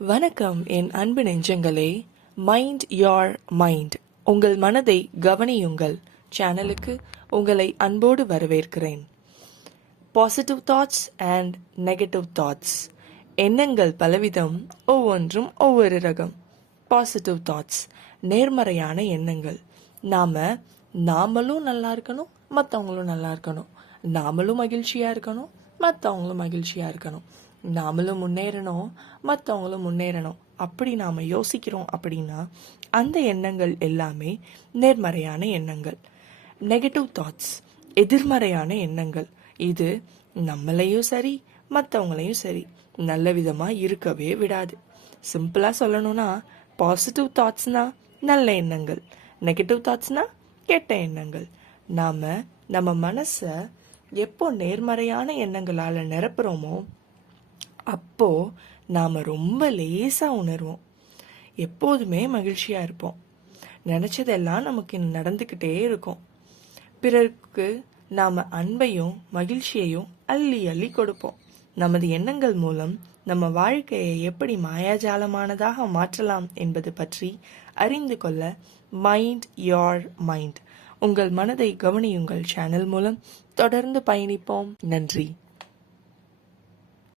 வணக்கம் என் அன்பு நெஞ்சங்களே. மைண்ட் யோர் மைண்ட், உங்கள் மனதை கவனியுங்கள் சேனலுக்கு உங்களை அன்போடு வரவேற்கிறேன். Positive thoughts and negative thoughts. எண்ணங்கள் பலவிதம், ஒவ்வொன்றும் ஒவ்வொரு ரகம். பாசிட்டிவ் தாட்ஸ் நேர்மறையான எண்ணங்கள். நாமளும் நல்லா இருக்கணும், மற்றவங்களும் நல்லா இருக்கணும். நாமளும் மகிழ்ச்சியா இருக்கணும், மற்றவங்களும் மகிழ்ச்சியா இருக்கணும். நாமளும் முன்னேறணும், மற்றவங்களும் முன்னேறணும். அப்படி நாம் யோசிக்கிறோம் அப்படின்னா அந்த எண்ணங்கள் எல்லாமே நேர்மறையான எண்ணங்கள். நெகட்டிவ் தாட்ஸ் எதிர்மறையான எண்ணங்கள். இது நம்மளையும் சரி மற்றவங்களையும் சரி நல்ல விதமாக இருக்கவே விடாது. சிம்பிளாக சொல்லணும்னா பாசிட்டிவ் தாட்ஸ்னா நல்ல எண்ணங்கள், நெகட்டிவ் தாட்ஸ்னா கெட்ட எண்ணங்கள். நாம் நம்ம மனசை எப்போ நேர்மறையான எண்ணங்களால் நிரப்புறோமோ அப்போ நாம் ரொம்ப லேசாக உணர்வோம். எப்போதுமே மகிழ்ச்சியாக இருப்போம். நினச்சதெல்லாம் நமக்கு நடந்துக்கிட்டே இருக்கும். பிறருக்கு நாம் அன்பையும் மகிழ்ச்சியையும் அள்ளி அள்ளி கொடுப்போம். நமது எண்ணங்கள் மூலம் நம்ம வாழ்க்கையை எப்படி மாயாஜாலமானதாக மாற்றலாம் என்பது பற்றி அறிந்து கொள்ள மைண்ட் யோர் மைண்ட், உங்கள் மனதை கவனியுங்கள் சேனல் மூலம் தொடர்ந்து பயணிப்போம். நன்றி.